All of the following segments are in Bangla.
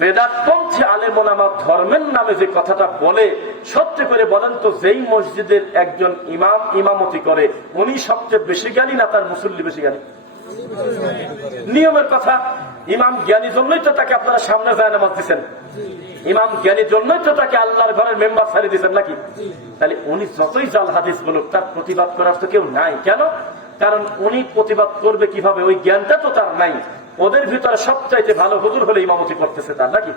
বেদাতপন্থী আলেম ওলামা ধর্মের নামে যে কথাটা বলে, সত্যি করে বলেন তো, যেই মসজিদের একজন ইমাম ইমামতি করে উনি সবচেয়ে বেশি জ্ঞানী না তার মুসল্লি বেশি জ্ঞানী? নিয়মের কথা, ইমাম জ্ঞানী জন্যই তো তাকে আপনারা সামনে যায় নামাজ দিচ্ছেন, ইমাম জ্ঞানীর জন্যই তো তাকে আল্লাহর ঘরের মেম্বার ছাড়িয়ে দিচ্ছেন নাকি? তাহলে উনি যতই জাল হাদিস বলুক তার প্রতিবাদ করার তো কেউ নাই। কেন? কারণ উনি প্রতিবাদ করবে কিভাবে? ওই জ্ঞানটা তো তার নাই। ওদের ভিতরে সবচাইতে ভালো হুজুর হলে ইমামতি করতেছে তার নাকি?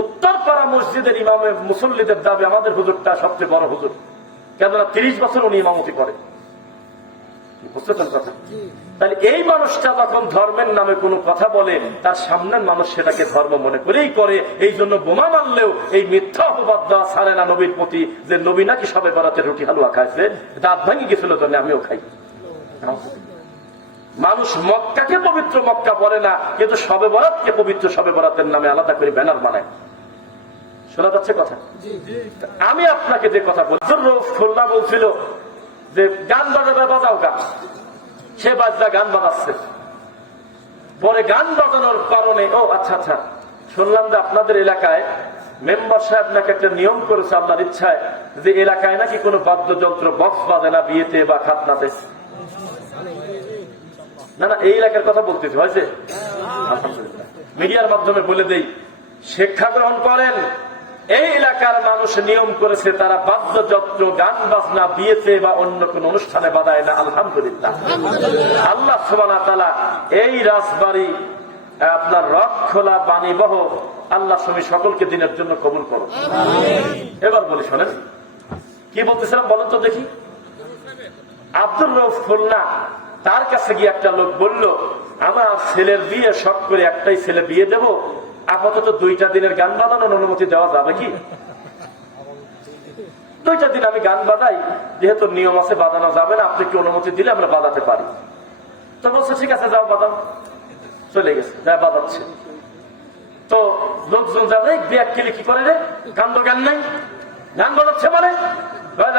উত্তরপাড়া মসজিদের ইমামে মুসল্লিদের দাবি আমাদের হুজুরটা সবচেয়ে বড় হুজুর, কেননা 30 বছর উনি ইমামতি করে। বুঝতেছেন কথা? তাহলে এই মানুষটা যখন ধর্মের নামে কোনো কথা বলে, তার সামনের মানুষ সেটাকে ধর্ম মনে করেই করে। এই জন্য বোমা মারলেও এই মিথ্যা অপবাদ দেওয়া ছাড়ে না নবীর প্রতি, যে নবী নাকি সবে বরাতে রুটি হালুয়া খাইছে, দাঁত ভাঙি গেছিল জন্য আমিও খাই। মানুষ মক্কাকে পবিত্র মক্কা বলে না, কিন্তু সবে বরাতকে পবিত্র সবে বরাতের নামে আলাদা করে ব্যানার বানায়। শোনা যাচ্ছে কথা? আমি আপনাকে যে কথা বলছি, খুলনা বলছিল যে গান বাজাবে, বাজাও গান। সে বাজনা গান বাজাচ্ছে, পরে গান বাজানোর কারণে ও আচ্ছা আচ্ছা শুনলাম যে আপনাদের এলাকায় মেম্বার সাহেব নাকি একটা নিয়ম করেছে আপনার ইচ্ছায়, যে এলাকায় নাকি কোনো বাদ্যযন্ত্র বক্স বাজে না বিয়েতে বা খাতনাতে। না না, এই এলাকার কথা বলতেছি, হয়েছে? মিডিয়ার মাধ্যমে বলে দেই, শিক্ষা গ্রহণ করেন। এই এলাকার মানুষ নিয়ম করেছে তারা বাদ্যযন্ত্র গান বাজনা বিয়েতে বা অন্য কোন অনুষ্ঠানে বাজায় না। আলহামদুলিল্লাহ, আল্লাহ সুবহানাহু ওয়া তাআলা এই রাজবাড়ী আপনার রথখোলা বাণীবহ আল্লাহ তুমি সকলকে দিনের জন্য কবুল করো। এবার বলি শোনেন কি বলতেছিলাম বলেন তো দেখি। আব্দুর রউফ খুলনা, তার কাছে গিয়ে একটা লোক বলল, আমার ছেলের বিয়ে শখ করে একটাই ছেলে বিয়ে দেব, আপাতত 2টা দিনের গান বাজানোর অনুমতি দেওয়া যাবে কি? 2টা দিন আমি গান বাজাই, যেহেতু নিয়ম আছে বাজানো যাবে না, আপনি কি অনুমতি দিলে আমরা বাজাতে পারি? তো বলছে ঠিক আছে যাও বাজাও। চলে গেছে, যা বাজাচ্ছে। তো লোকজন যাবে ব্যাগ কিলে কি করে রে, গান তো গান নাই, গান বাজাচ্ছে মানে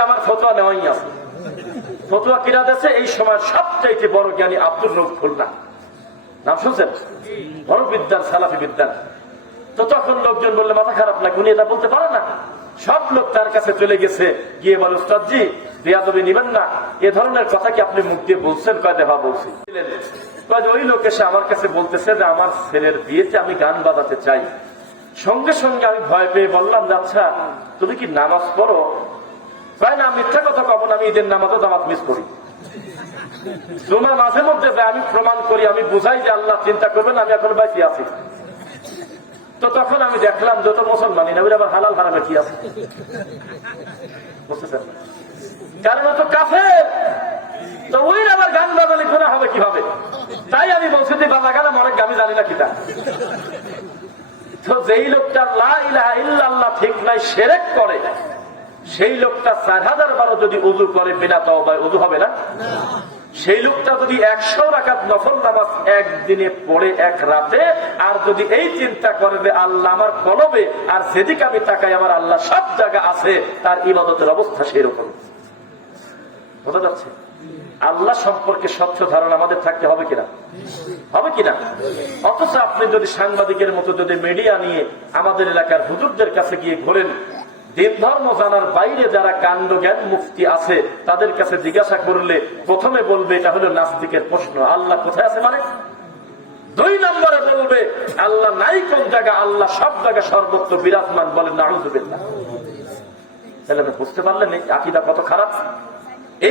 আমার ফতোয়া নেওয়াই আছে। ফতোয়া কিরা দিয়েছে এই সময় সবচাইতে বড় জ্ঞানী আব্দুর রউফ খুলনা, নাম শুনছেন? বড় বিদ্যান, সালাফি বিদ্যান। তো তখন লোকজন বললে মাথা খারাপ লাগে, উনি এটা বলতে পারে না। সব লোক তার কাছে চলে গেছে, গিয়ে বলে উস্তাদজি বেয়াদবি নিবেন না, এ ধরনের কথা কি আপনি মুখ দিয়ে বলছেন? কয় দেখা বলছি। ওই লোক এসে আমার কাছে বলতেছে যে আমার ছেলের বিয়েতে আমি গান বাজাতে চাই। সঙ্গে সঙ্গে আমি ভয় পেয়ে বললাম, আচ্ছা তুমি কি নামাজ পড়ো? না, মিথ্যা কথা কব না, আমি ঈদের নামাজও জামাত মিস করি। জুমা মাঝে মধ্যে আমি প্রমাণ করি, আমি বুঝাই যে আল্লাহ চিন্তা করবেন আমি এখন বাইসি আছি। তো তখন আমি দেখলাম যত মুসলমানই না, আবার হালাল হারামে কি আছে, বুঝতেছেন? কারণ তো কাফের, তো ওই আবার গান বাজালে গুনাহ হবে কিভাবে? তাই আমি বলছি যে বাবা গান অনেক আমি জানি না কিটা। তো যেই লোকটা লা ইলাহা ইল্লাল্লাহ ঠিক নাই, শিরক করে, সেই লোকটা 4000 বার যদি ওযু করে বিনা তওবায় ওযু হবে না? সেই লোকটা যদি 100 রাকাত নফল নামাজ একদিনে পড়ে এক রাতে, আর যদি এই চিন্তা করে যে আল্লাহ আমার কলবে আর যেদিকে আমি তাকাই আমার আল্লাহ সব জায়গা আছে, তার ইবাদতের অবস্থা সেই রকম। বোঝা যাচ্ছে? আল্লাহ সম্পর্কে স্বচ্ছ ধারণা আমাদের থাকতে হবে কিনা? হবে কিনা? অথচ আপনি যদি সাংবাদিকের মতো যদি মিডিয়া নিয়ে আমাদের এলাকার হুজুরদের কাছে গিয়ে ঘোরেন, দিন ধর্ম জানার বাইরে যারা কাণ্ড জ্ঞান মুফতি আছে তাদের কাছে জিজ্ঞাসা করলে প্রথমে বলবে এটা হলো নাস্তিকের প্রশ্ন, আল্লাহ কোথায় আছে মানে? 2 নম্বরে বলবে আল্লাহ নাই কোন জায়গা, আল্লাহ সব জায়গা সর্বত্র বিরাজমান, বলেন নাউযুবিল্লাহ। তাহলে আপনি বুঝতে পারলেন এই আকীদা কত খারাপ।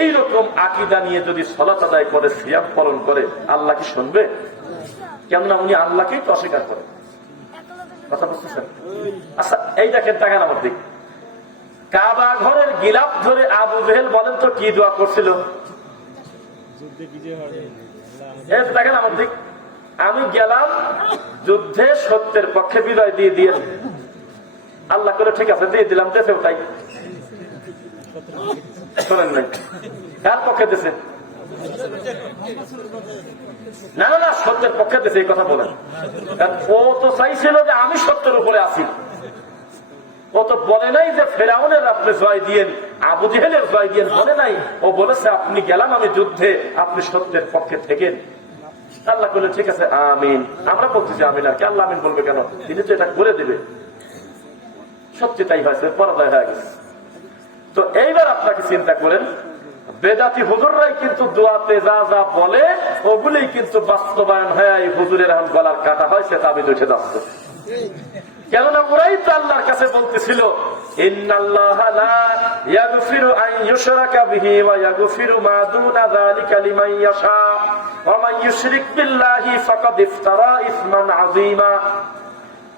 এইরকম আকীদা নিয়ে যদি সালাত আদায় করে, সিয়াম পালন করে, আল্লাহ কি শুনবে? কেননা উনি আল্লাহকেই তো অস্বীকার করে। কথা বুঝতেছেন? আচ্ছা এই দেখেন, টাকা আমার দিক কাবা ঘরের গিলাফ ধরে আবু জেহেল বলেন তো কি দোয়া করছিল? দেখেন আমার দিক, আমি গেলাম যুদ্ধে সত্যের পক্ষে বিজয় দিয়ে দিয়ে, আল্লাহ করে ঠিক আছে দিয়ে দিলাম, দেশে ওটাই শোনেন নাই কার পক্ষে দেশে? না না না, সত্যের পক্ষে দেশে এই কথা বলেন। ও তো চাইছিল যে আমি সত্যের উপরে আছি, ও তো বলে নাই যে ফেরাউনের আপনি জয় দিয়েন, আবু জেহেলের জয় দিয়েন, বলে নাই। ও বলেছে আপনি গেলাম আমি যুদ্ধে, আপনি সত্যের পক্ষে থেকেন। আল্লাহ বললেন ঠিক আছে আমিন। আমরা বলতেছি আমিন, আর কি আল্লাহ আমিন বলবে কেন, তিনি তো এটা করে দিবে। সত্যি তাই হয়েছে, পর্দায় হয়ে গেছে। তো এইবার আপনাকে চিন্তা করেন, বেদাতি হুজুররাই কিন্তু দোয়াতে যা যা বলে ওগুলি কিন্তু বাস্তবায়ন হয়ে এই হুজুরের এখন গলার কাটা হয়, সে তাবিজ উঠে যাচ্ছে। কেননা ওরাই তো আল্লাহর কাছে বলতেছিল ইন্নাল্লাহা লা ইয়াগফিরু আন ইউশরাকা বিহি ওয়া ইয়াগফিরু মা দুনা যালিকা লিমান ইয়াশা ওয়া মান ইউশরিক বিল্লাহি ফাকাদ ইফতারা ইসমান আযীমা।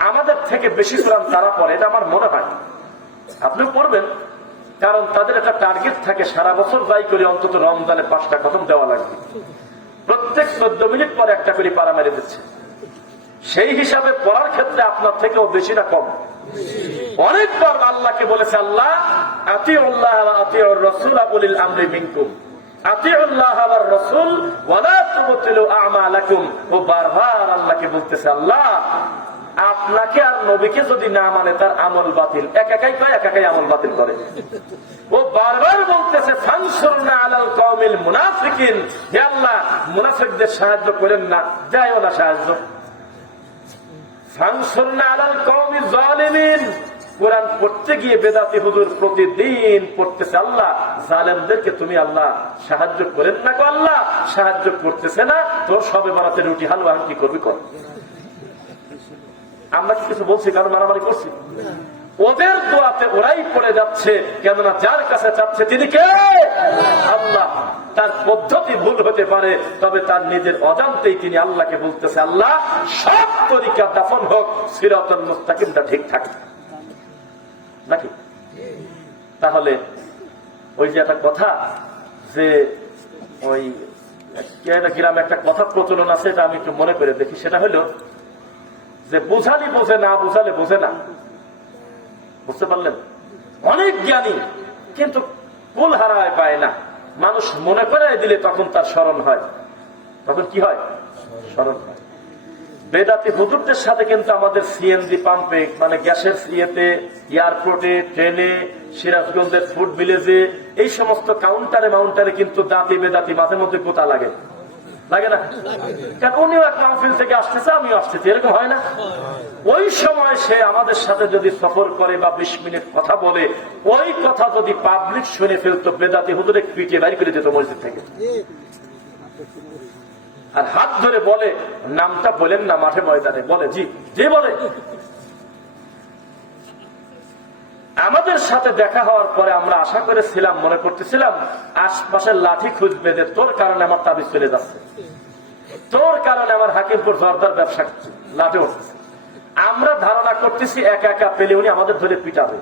আমাদের থেকে বেশি কোরআন তারা পড়ে, এটা আমার মনে হয়। আপনি পড়বেন, কারণ তাদের একটা টার্গেট থাকে, সারা বছর যাই করে অন্তত রমজানে 5টা খতম দেওয়া লাগবে। প্রত্যেক 14 মিনিট পরে একটা করে পারা মেরে দিচ্ছে। সেই হিসাবে পড়ার ক্ষেত্রে আপনার থেকেও বেশি না কম? অনেকবার আল্লাহকে বলেছে আল্লাহ আতিউল্লাহ ওয়া আতিউর রাসূল উলিল আমরি মিনকুম, আতিউল্লাহ ওয়ার রাসূল ওয়া লা তুবতিলু আমালাকুম। ও বারবার আল্লাহকে বলতেছে আল্লাহ আপনাকে আর নবীকে যদি না মানে তার আমল বাতিল। একাই কয়, একাই আমল বাতিল করে। ও বারবার বলতেছে ফানসুরনা আলাল কওমিল মুনাফিকিন, হে আল্লাহ মুনাফিকদের সাহায্য করেন না, যায়ও না সাহায্য। ফানসুরনা আলাল কওমিল জালিমিন। কোরআন পড়তে গিয়ে বেদাতি হুজুর প্রতিদিন পড়তেছে আল্লাহ জালেমদেরকে তুমি আল্লাহ সাহায্য করেন না গো, আল্লাহ সাহায্য করতেছে না, তোর সবে বানাতে রুটি হালুয়া কি করবি কর। আমরা কিছু বলছি কারণ মারামারি করছি? ওদের দোয়াতে ওরাই পড়ে যাচ্ছে, কেননা যার কাছে চাচ্ছে তিনি কে? আল্লাহ। তার পদ্ধতি ভুল হতে পারে, তবে তার নিজের অজান্তেই তিনি আল্লাহকে বলতেছে আল্লাহ সব তরিকা দাফন হোক, সিরাতুল মুস্তাকিমটা ঠিক থাকে নাকি? তাহলে ওই যে একটা কথা, যে ওই গ্রামে একটা কথা প্রচলন আছে, এটা আমি একটু মনে করে দেখি। সেটা হলো যে বুঝালি বোঝে না, বুঝালে বোঝে না। বুঝতে পারলেন? অনেক জ্ঞানী কিন্তু কুল হারায় পায় না। মানুষ মনে করে দিলে তখন তার স্মরণ হয়। তখন কি হয়? স্মরণ হয়। বেদাতি হুজুরদের সাথে কিন্তু আমাদের সিএনজি পাম্পে, মানে গ্যাসের ইয়েতে, এয়ারপোর্টে, ট্রেনে, সিরাজগঞ্জের ফুড ভিলেজে, এই সমস্ত কাউন্টারে মাউন্টারে কিন্তু দাঁতি বেদাতি মাঝে মধ্যে গোতা লাগে, লাগে না? কারণ উনিও এক মাহফিল থেকে আসতেছে, আমিও আসতেছি, এরকম হয় না? ওই সময় সে আমাদের সাথে যদি সফর করে বা 20 মিনিট কথা বলে, ওই কথা যদি পাবলিক শুনে ফেলতো, বেদাতি হুজুরে পিটিয়ে বাইর করে দিত মসজিদ থেকে। আর হাত ধরে বলে নামটা বলেন না মাঠে ময়দানে, বলে জি জি বলে। আমাদের সাথে দেখা হওয়ার পরে আমরা আশা করেছিলাম, মনে করতেছিলাম আশপাশের লাঠি খুঁজবে যে তোর কারণে আমার তাবিজ চলে যাচ্ছে, তোর কারণে আমার হাকিমপুর জর্দার ব্যবসা লাঠি উঠতেছে। আমরা ধারণা করতেছি একা একা পেলে উনি আমাদের ধরে পিটাবে,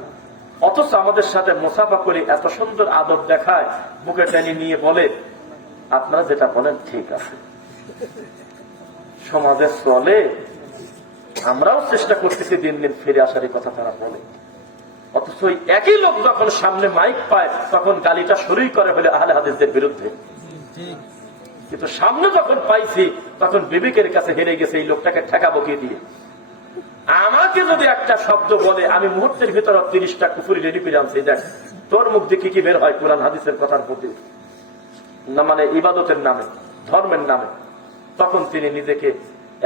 অথচ আমাদের সাথে মুসাফা করে এত সুন্দর আদব দেখায়, বুকে টেনে নিয়ে বলে আপনারা যেটা বলেন ঠিক আছে, সমাজে চলে, আমরাও চেষ্টা করতেছি দিন দিন ফিরে আসার কথা তারা বলে। অথচ একই লোক যখন সামনে মাইক পায় তখন গালিটা শুরুই করে হলে আহলে হাদিসদের বিরুদ্ধে। কিন্তু সামনে যখন পাইছি তখন বিবেকের কাছে হেরে গেছে এই লোকটাকে ঠেকা বকিয়ে দিয়ে। আমাকে যদি একটা শব্দ বলে, আমি মুহূর্তের ভিতর 30টা কুফরি রেডি করে আনছি, দেখ তোর মুখ দিয়ে কি বের হয় কোরআন হাদিসের কথার প্রতি, না মানে ইবাদতের নামে, ধর্মের নামে। তখন তিনি নিজেকে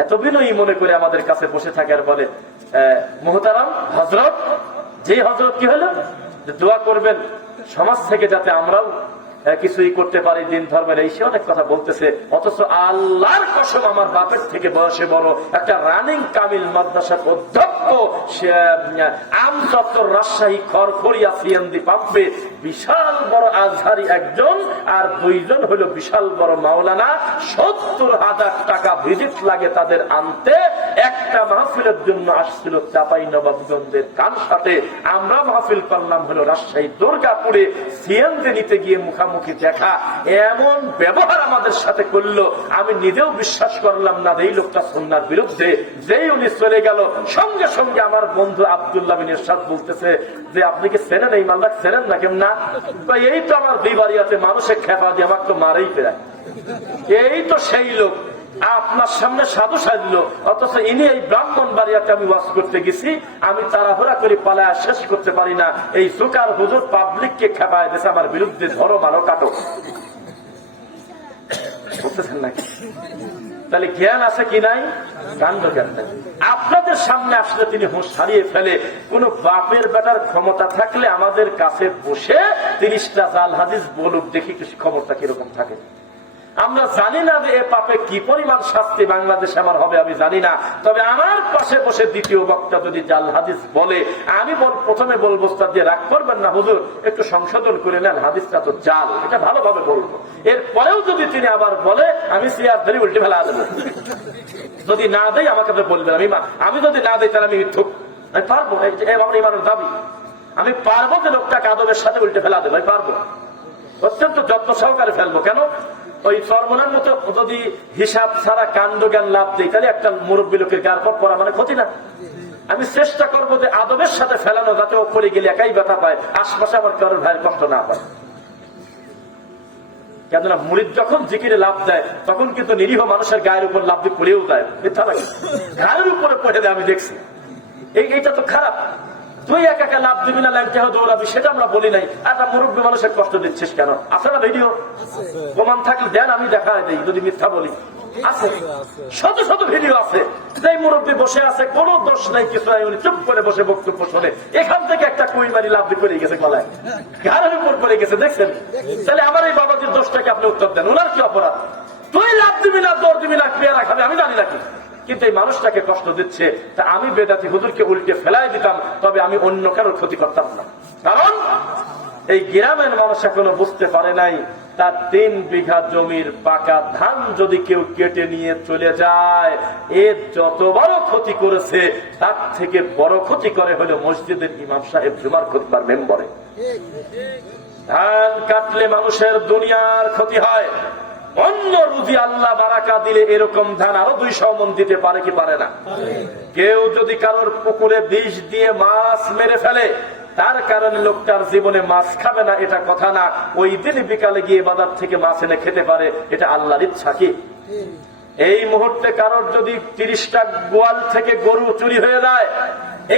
এত বিনয়ী মনে করে আমাদের কাছে বসে থাকে আর বলে মুহতারাম হযরত, যে হযরত কি হলো দোয়া করবেন সমাজ থেকে যাতে আমরাও কিছুই করতে পারি দিন ধর্মের, এই সে অনেক কথা বলতেছে। অথচ আল্লাহর কসম আমার বাপের থেকে বয়সে বড় একটা রানিং কামিল মাদ্রাসার অধ্যক্ষ, আমচত্বর রাজশাহী খড়খড়িয়া সিএনজি পাম্পে বিশাল বড় আজহারি একজন আর 2জন হলো বিশাল বড় মাওলানা। 70,000 টাকা ভিজিট লাগে তাদের আনতে। একটা মাহফিলের জন্য আসছিল চাঁপাইনবাবগঞ্জের কানসাটে, আমরা মাহফিল করলাম হলো রাজশাহী দুর্গাপুরে। সিএনজি নিতে গিয়ে মুখামুখি দেখা, এমন ব্যবহার আমাদের সাথে করলো, আমি নিজেও বিশ্বাস করলাম না এই লোকটা সুন্নাহর বিরুদ্ধে। যেই উনি চলে গেল, সঙ্গে সঙ্গে আমার বন্ধু আব্দুল্লাহ বিন ইরশাদ বলতেছে যে আপনি কি চেনেন এই মালদা? চেনেন না? কেমন না? এই তো আমার বিবাড়িয়াতে মানুষের খেপা দিয়ে আমার তো মারেই ফেরায়, এই তো সেই লোক আপনার সামনে সাধু সাজলো, অথচ ইনি এই ব্রাহ্মণবাড়িয়াতে আমি ওয়াজ করতে গেছি, আমি তাড়াহুড়া করে পালায় শেষ করতে পারি না, এই সুকার হুজুর পাবলিককে খেপায় দিয়েছে আমার বিরুদ্ধে, ধরো মারো কাটো। বুঝতেছেন নাকি? তাহলে জ্ঞান আছে কি নাই? কাণ্ড জ্ঞান নাই। আপনাদের সামনে আসলে তিনি হুঁশ হারিয়ে ফেলে। কোন বাপের বেটার ক্ষমতা থাকলে আমাদের কাছে বসে 30টা জাল হাদিস বলুক, দেখি ক্ষমতা কিরকম থাকে। আমরা জানি না যে এ পাপে কি পরিমাণ শাস্তি বাংলাদেশে আমার হবে, আমি জানি না। তবে আমার পাশে বসে দ্বিতীয় বক্তা যদি জাল হাদিস বলে, আমি প্রথমে বলবো দিয়ে রাগ করবেন না হুজুর, একটু সংশোধন করে নেন, হাদিসটা তো জাল, এটা ভালোভাবে বলবো। এরপরেও যদি তিনি আবার বলে, আমি সিয়ার ধরে উল্টে ফেলা দেবো। যদি না দেয় আমাকে তো বলবেন, আমি যদি না দেয় তাহলে আমি মিথ্যুক। আমি পারবো, আমার ইমানের দাবি, আমি পারবো যে লোকটাকে আদবের সাথে উল্টে ফেলা দেবো, আমি পারবো, অত্যন্ত যত্ন সহকারে ফেলবো। কেন? ওই চরমনের মতো যদি হিসাব ছাড়া কাণ্ড জ্ঞান লাভ দেয়, তাহলে একটা মুরব্বী লোকের গার পর পড়া মানে ক্ষতি না। আমি চেষ্টা করবো যে আদবের সাথে ফেলানো, যাতে ও করে গেলে একাই ব্যথা পায়, আশপাশে আমার কারোর ভাইয়ের কষ্ট না পায়। কেননা মুরিদ যখন জিকিরে লাভ দেয়, তখন কিন্তু নিরীহ মানুষের গায়ের উপর লাভ দিয়ে পড়েও দেয়, মিথ্যা লাগে, গায়ের উপরে পড়ে দেয়, আমি দেখছি। এইটা তো খারাপ। তুই একা একা লাভ দিবি না, ল্যাংটা দৌড়াবি, সেটা আমরা বলি নাই। একটা মুরব্বী মানুষের কষ্ট দিচ্ছিস কেন? আছে না ভিডিও? প্রমাণ থাকলে দেন, আমি দেখা দিই যদি মিথ্যা বলি। আছে, শত শত ভিডিও আছে। যে মুরব্বী বসে আছে, কোনো দোষ নাই, কিছু নাই, উনি চুপ করে বসে বক্তব্য শোনে, এখান থেকে একটা কুইমারি লাভ দিয়ে পড়ে গেছে গলায়, ঘাড়ের উপর পড়ে গেছে, দেখছেন? তাহলে আমার এই বাবাজির দোষটাকে আপনি উত্তর দেন, ওনার কি অপরাধ? তুই লাভ দিবি না, দৌড় দিবি না, পেয়ারা খাবে, আমি জানি নাকি, কিন্তু এই মানুষটাকে কষ্ট দিচ্ছে। তা আমি বেদাতি হুজুরকে উল্টে ফেলাই দিতাম, তবে আমি অন্য কারোর ক্ষতি করতাম না। কারণ এই গ্রামের মানুষ এখনো বুঝতে পারে নাই, তার 3 বিঘা জমির পাকা ধান যদি কেউ কেটে নিয়ে চলে যায়, এর যত বড় ক্ষতি করেছে, তার থেকে বড় ক্ষতি করে হলো মসজিদের ইমাম সাহেব, জুমার খুতবার মেম্বরে। ধান কাটলে মানুষের দুনিয়ার ক্ষতি হয়। অন্য রুজি আল্লাহ বারাকা দিলে এরকম ধান আরো 200 মণ দিতে পারে কি পারে না? কেউ যদি কারোর পুকুরে বিষ দিয়ে মাছ মেরে ফেলে, তার কারণে লোকটার জীবনে মাছ খাবে না এটা কথা না, ওই দিন বিকালে গিয়ে বাজার থেকে মাছ এনে খেতে পারে, এটা আল্লাহর ইচ্ছা। কি এই মুহূর্তে কারোর যদি 30টা গোয়াল থেকে গরু চুরি হয়ে যায়,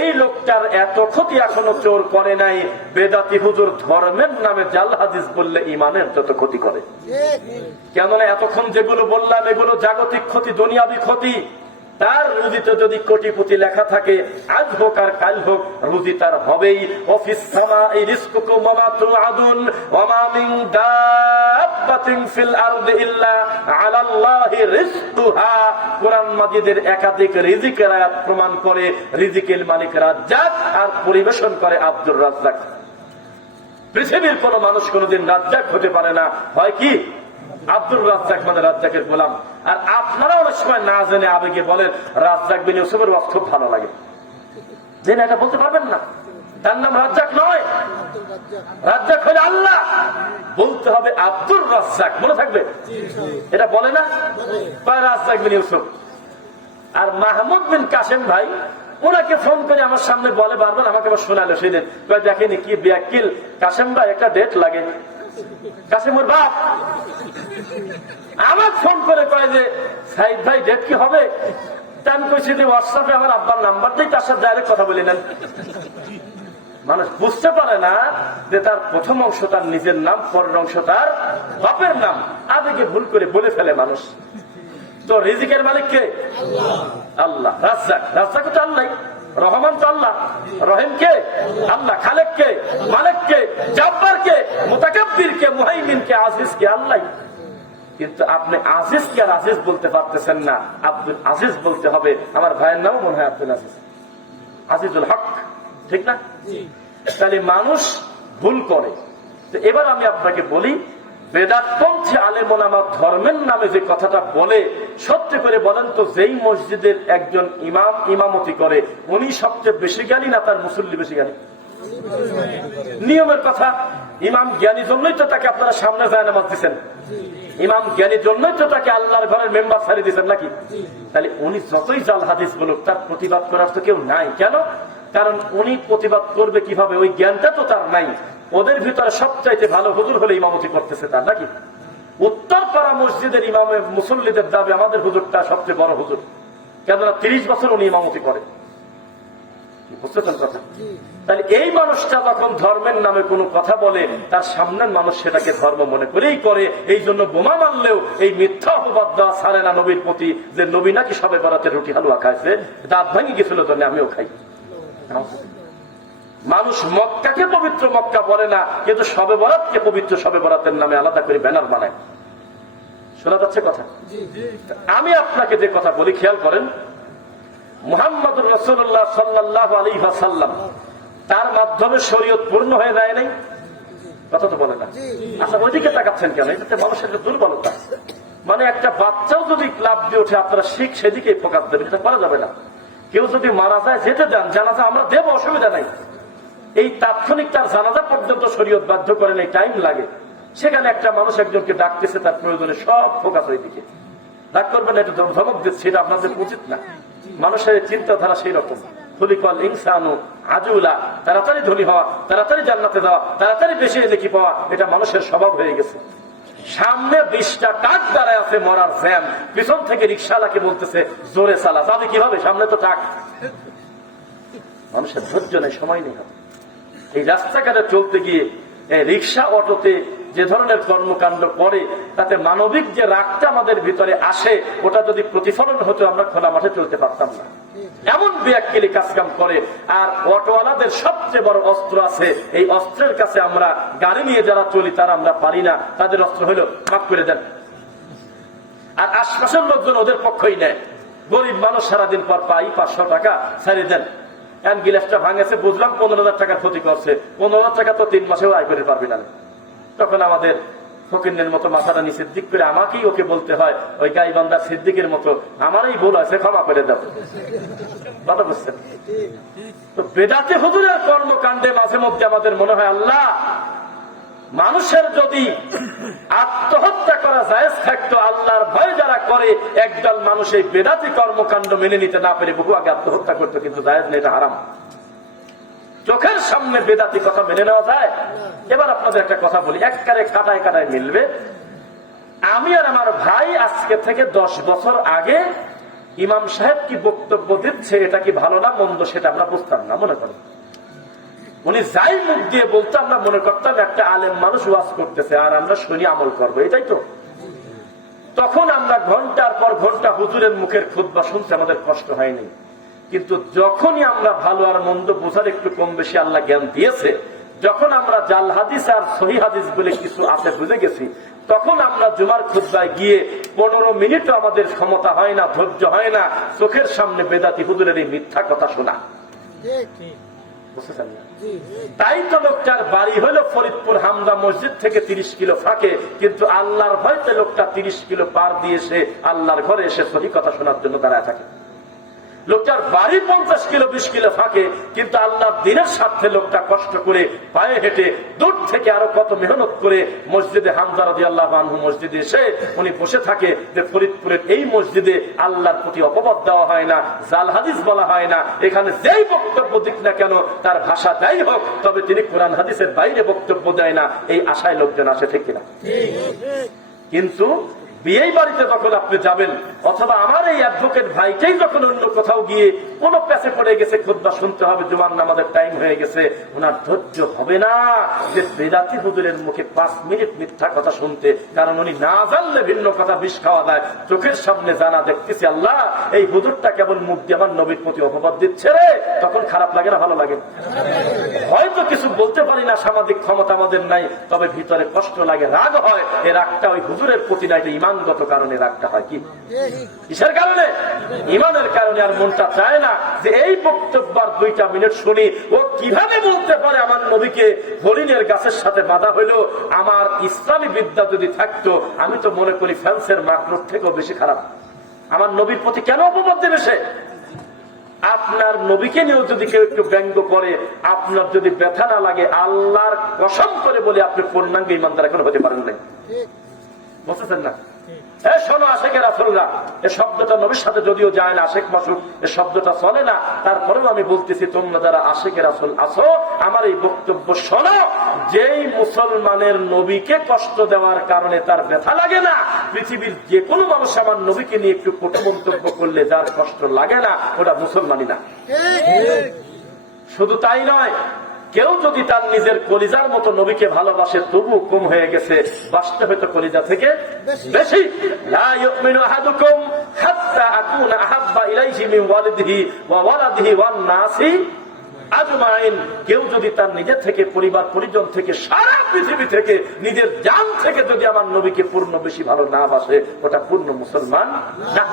এই লোকটার এত ক্ষতি এখনো চোর করে নাই। বেদাতি হুজুর ধর্মের নামে জাল হাদিস বললে ইমানের যত ক্ষতি করে। কেননা এতক্ষণ যেগুলো বললাম, এগুলো জাগতিক ক্ষতি, দুনিয়াবি ক্ষতি। তার রুজিতে যদি কোটিপতি লেখা থাকে, আজ হোক আর কাল হোক, রুজি তার হবেই। অফিস সামাই রিজকুকুম ওয়া মা তুআদুন ওয়া মা মিন দাব্বাতিন ফিল আরদি ইল্লা আলাল্লাহি রিজকুহা। কোরআন মাজিদের একাধিক রিজিকের আয়াত প্রমাণ করে রিজিকের মালিক রাজ্জাক, আর পরিবেশন করে আব্দুর রাজ্জাক। পৃথিবীর কোন মানুষ কোনদিন রাজ্জাক হতে পারে না, হয় কি আব্দুর রাজ্জাক মানে রাজ্জাকের গোলাম। আর আপনারা অনেক সময় না জেনে আবেগে বলেন রাজ্জাক বিন ইউসুফের ওয়াজ খুব ভালো লাগে, জেনে এটা বলতে পারবেন না। তার নাম রাজ্জাক নয়, রাজ্জাক হলে আল্লাহ, বলতে হবে আব্দুর রাজ্জাক, মনে থাকবে। এটা বলে না রাজ্জাক বিন ইউসুফ। আর মাহমুদ বিন কাসেম ভাই, ওনাকে ফোন করে আমার সামনে বলে বারবার, আমাকে আবার শোনালো সেদিন, দেখেনি কি বিয়াকিল কাসেম ভাই, একটা ডেট লাগে। কাসেমের বাপ আমার ফোন করে কয় যে সাইদ ভাই ডেট কি হবে? আমি কইছি যে হোয়াটসঅ্যাপে আমার আব্বার নাম্বার দিই, তার সাথে ডাইরেক্ট কথা বলে নেন। মানুষ বুঝতে পারে না যে তার প্রথম অংশ তার নিজের নাম, পরের অংশ তার বাপের নাম, আবেগে ভুল করে বলে ফেলে মানুষ। তো রিজিকের মালিক কে? আল্লাহ। রাজ্জাক, রাজ্জাক তো আল্লাহ। রহমান তো আল্লাহ, রহিম কে? আল্লাহ। খালেক কে? মালিক কে? জাব্বার কে? মুতাকাব্বির কে? মুহাইমিন কে? আজিজ কে? আল্লাহ। কিন্তু আপনি আজিজ কে আর আজিজ বলতে পারতেছেন না, আব্দুল আজিজ বলতে হবে। আমার ভাইয়ের নাম মনে হয় আব্দুল আজিজ, আজিজুল হক, ঠিক না? তাহলে মানুষ ভুল করে। তো এবার আমি আপনাকে বলি, বেদাতপন্থী আলেম ওলামা ধর্মের নামে যে কথাটা বলে, সত্যি করে বলেন তো, যেই মসজিদের একজন ইমাম ইমামতি করে, উনি সবচেয়ে বেশি জ্ঞানী না তার মুসল্লি বেশি জ্ঞানী? নিয়মের কথা, ইমাম জ্ঞানী জন্যই তো তাকে আপনারা সামনে যায় নামাজ দিচ্ছেন, ইমাম জ্ঞানীর জন্যই তো তাকে আল্লাহর ঘরের মেম্বার ছাড়িয়ে দিচ্ছেন নাকি? তাহলে উনি যতই জাল হাদিস বলুক, তার প্রতিবাদ করার তো কেউ নাই। কেন? কারণ উনি প্রতিবাদ করবে কিভাবে? ওই জ্ঞানটা তো তার নাই। ওদের ভিতরে সবচাইতে ভালো হুজুর হলে ইমামতি করতেছে তার নাকি? উত্তরপাড়া মসজিদের ইমামে মুসল্লিদের দাবি আমাদের হুজুরটা সবচেয়ে বড় হুজুর, কেননা 30 বছর উনি ইমামতি করে। বুঝতেছেন কথা? তাহলে এই মানুষটা যখন ধর্মের নামে কোনো কথা বলে, তার সামনের মানুষ সেটাকে ধর্ম মনে করেই করে। এই জন্য বোমা মারলেও এই মিথ্যা অপবাদ দেওয়া ছাড়ে না নবীর প্রতি, যে নবী নাকি সবে বরাতে রুটি হালুয়া খাইছে, দাঁত ভাঙি গেছিল জন্য আমিও খাই। মানুষ মক্কাকে পবিত্র মক্কা বলে না, কিন্তু সবে বরাতকে পবিত্র সবে বরাতের নামে আলাদা করে ব্যানার বানায়। শোনা যাচ্ছে কথা? আমি আপনাকে যে কথা বলি খেয়াল করেন, মুহাম্মদুর রাসূলুল্লাহ সাল্লাল্লাহু আলাইহি ওয়াসাল্লাম, তার মাধ্যমে শরীয়ত পূর্ণ হয়ে যায় নাই? কথা তো বলে না। আচ্ছা, ওইদিকে তাকাচ্ছেন কেন? এটাতে মানুষের একটা দুর্বলতা। মানে একটা বাচ্চাও যদি ক্লাব দিয়ে ওঠে, আপনারা শিখ সেদিকে ফোকাস দেবেন, এটা করা যাবে না। কেউ যদি মারা যায় যেতে দেন, জানাজা আমরা দেব, অসুবিধা নাই। এই তাৎক্ষণিক তার জানাজা পর্যন্ত শরীয়ত বাধ্য করেন, এই টাইম লাগে। সেখানে একটা মানুষ একজনকে ডাকতেছে, তার প্রয়োজনে সব ফোকাস ওইদিকে। ডাক করবেন, এটা ধমক দিচ্ছে, এটা আপনাদের উচিত না। মানুষের চিন্তাধারা সেই রকম। খুলিকাল ইনসানু আজুলা, তাড়াতাড়ি ধনী হওয়া, তাড়াতাড়ি জান্নাতে যাওয়া, তাড়াতাড়ি বেশি নেকি পাওয়া, এটা মানুষের স্বভাব হয়ে গেছে। সামনে 20টা টাক দাঁড়ায় আছে মরার জ্যাম, পিছন থেকে রিক্সাওয়ালাকে বলতেছে জোরে চালা, যাবে কিভাবে, সামনে তো টাক। মানুষের ধৈর্য নেই, সময় নেই। এই রাস্তাঘাটে চলতে গিয়ে রিক্সা অটোতে যে ধরনের কর্মকাণ্ড করে, তাতে মানবিক যে রাগটা আমাদের ভিতরে আসে, ওটা যদি প্রতিফলন হতো আমরা খোলা মাঠে চলতে পারতাম না। এমন বেয়াক্কেলি কাজকাম করে। আর অটোওয়ালাদের সবচেয়ে বড় অস্ত্র আছে, এই অস্ত্রের কাছে আমরা গাড়ি নিয়ে যারা চলি তারা আমরা পারি না। তাদের অস্ত্র হলো মাফ করে দেন। আর আশপাশের লোকজন ওদের পক্ষই নেয়। গরিব মানুষ সারাদিন পর পাই 500 টাকা, ছাড়িয়ে দেন। গিলাসটা ভাঙেছে, বুঝলাম 15,000 টাকার ক্ষতি করছে, 15,000 টাকা তো 3 মাসেও আয় করে পারবি না। তখন আমাদের ফকিরের মতো মাথাটা নিচের দিক করে আমাকেই ওকে বলতে হয়, ওই গাইবান্দার সিদ্দিকের মতো, আমারই ভুল আছে, ক্ষমা করে দাও। কথা বুঝছেন তো? বেদাতে হুজুরের কর্মকাণ্ডে মাঝে মধ্যে আমাদের মনে হয়, আল্লাহ, মানুষের যদি আত্মহত্যা করা জায়েজ থাকতো, আল্লাহর ভয় যারা করে, একদল মানুষ এই বেদাতি কর্মকাণ্ড মেনে নিতে না পেরে বহু আগে আত্মহত্যা করতো, কিন্তু জায়েজ নেই, এটা হারাম। চোখের সামনে বেদাতি কথা মেনে নেওয়া যায়? এবার আপনাদের একটা কথা বলি, একবারে কাটায় কাটায় মিলবে। আমি আর আমার ভাই আজকে থেকে 10 বছর আগে ইমাম সাহেব কি বক্তব্য দিচ্ছে, এটা কি ভালো না মন্দ, সেটা আমরা বুঝতাম না। মনে করেন উনি যাই মুখ দিয়ে বলতো, আমরা মনে করতাম একটা আলেম মানুষ ওয়াজ করতেছে, আর আমরা শুনি আমল করবো, এটাই তো। তখন আমরা ঘন্টার পর ঘন্টা হুজুরের মুখের খুতবা শুনতে আমাদের কষ্ট হয়নি। কিন্তু যখনই আমরা ভালো আর মন্দ বোঝার একটু কম বেশি আল্লাহ জ্ঞান দিয়েছে, যখন আমরা জাল হাদিস আর সহি হাদিস বলে কিছু আছে বুঝে গেছি, তখন আমরা জুমার খুতবায় গিয়ে 15 মিনিটও আমাদের ক্ষমতা হয় না, ধৈর্য হয় না চোখের সামনে বেদাতি হুজুরের এই মিথ্যা কথা শোনা। তাই তো লোকটার বাড়ি হলো ফরিদপুর হামদা মসজিদ থেকে 30 কিলো ফাঁকে, কিন্তু আল্লাহর ভয়তে লোকটা 30 কিলো পার দিয়ে এসে আল্লাহর ঘরে এসে সহি কথা শোনার জন্য দাঁড়ায় থাকে। লোকটার বাড়ি 50 কিলো 20 কিলো ফাঁকে, কিন্তু আল্লাহর দিনের স্বার্থে লোকটা কষ্ট করে পায়ে হেঁটে দূর থেকে আরো কত মেহনত করে মসজিদে হামজা রাদিয়াল্লাহু আনহু মসজিদে এসে উনি বসে থাকে, যে ফরিদপুরের এই মসজিদে আল্লাহর প্রতি অপবাদ দেওয়া হয় না, জাল হাদিস বলা হয় না, এখানে যেই বক্তব্য দিক না কেন তার ভাষা যাই হোক, তবে তিনি কোরআন হাদিসের বাইরে বক্তব্য দেয় না, এই আশায় লোকজন আসে, ঠিক কিনা? কিন্তু বিয়ে বাড়িতে যখন আপনি যাবেন, অথবা আমার এই অ্যাডভোকেট ভাইটাই যখন অন্য কোথাও গিয়ে কোনো প্যাসে পড়ে গেছে, খুতবা শুনতে হবে, জুমার নামাজের টাইম হয়ে গেছে, ওনার ধৈর্য হবে না যে বেদাতি হুজুরের মুখে 5 মিনিট মিথ্যা কথা শুনতে। কারণ উনি না জানলে ভিন্ন কথা বিষ খাওয়া দেয়। চোখের সামনে জানা দেখতেছি, আল্লাহ, এই হুজুরটা কেবল মুখ দিয়ে আমার নবীর প্রতি অপবাদ দিচ্ছে রে, তখন খারাপ লাগে না ভালো লাগে? হয়তো কিছু বলতে পারি না, সামাজিক ক্ষমতা আমাদের নাই, তবে ভিতরে কষ্ট লাগে, রাগ হয়। এই রাগটা ওই হুজুরের প্রতি না, এটা ইমানগত কারণে রাগটা হয়। কি কিসের কারণে? ইমানের কারণে। আর মনটা চায় না যে এই বক্তব্য 2টা মিনিট শুনি, ও কিভাবে বলতে পারে আমার নবীকে হরিণের গাছের সাথে বাঁধা হইলো। আমার ইসলামী বিদ্যা যদি থাকতো, আমি তো মনে করি ফ্যান্সের মাকরুর থেকেও বেশি খারাপ। আমার নবীর প্রতি কেন অপবাদ দেবে সে? আপনার নবীকে নিয়েও যদি কেউ একটু ব্যঙ্গ করে, আপনার যদি ব্যথা না লাগে, আল্লাহর কসম করে বলে আপনি পূর্ণাঙ্গ ইমানদার এখন হতে পারেন না। বুঝতেছেন না? শোনো আশেখ রাসূলরা, এ শব্দটা নবীর সাথে যদিও যায় না, আশেখ মাসুক এ শব্দটা চলে না, তারপরেও আমি বলতেছি, তোমরা যারা আশেখ রাসূল আছো, আমার এই বক্তব্য শোনো। যেই মুসলমানের নবীকে কষ্ট দেওয়ার কারণে তার ব্যথা লাগে না, পৃথিবীর যে কোনো মানুষ আমার নবীকে নিয়ে একটু কটু মন্তব্য করলে যার কষ্ট লাগে না, ওটা মুসলমানই না। শুধু তাই নয়, কেউ যদি তার নিজের কলিজার মতো নবীকে ভালোবাসে, তবু কম হয়ে গেছে, বাসতে হয়তো কলিজা থেকে বেশি। লা ইউমিনু আহাদুকুম হাত্তা আকুনা আহাব্বা ইলাইহি মিন ওয়ালিদিহি ওয়া ওয়ালাদিহি ওয়ান নাসি আজমাইন। কেউ যদি তার নিজের থেকে, পরিবার পরিজন থেকে, সারা পৃথিবী থেকে, নিজের জান থেকে যদি আমার নবীকে পূর্ণ বেশি ভালো না বাসে, ওটা পূর্ণ মুসলমান না।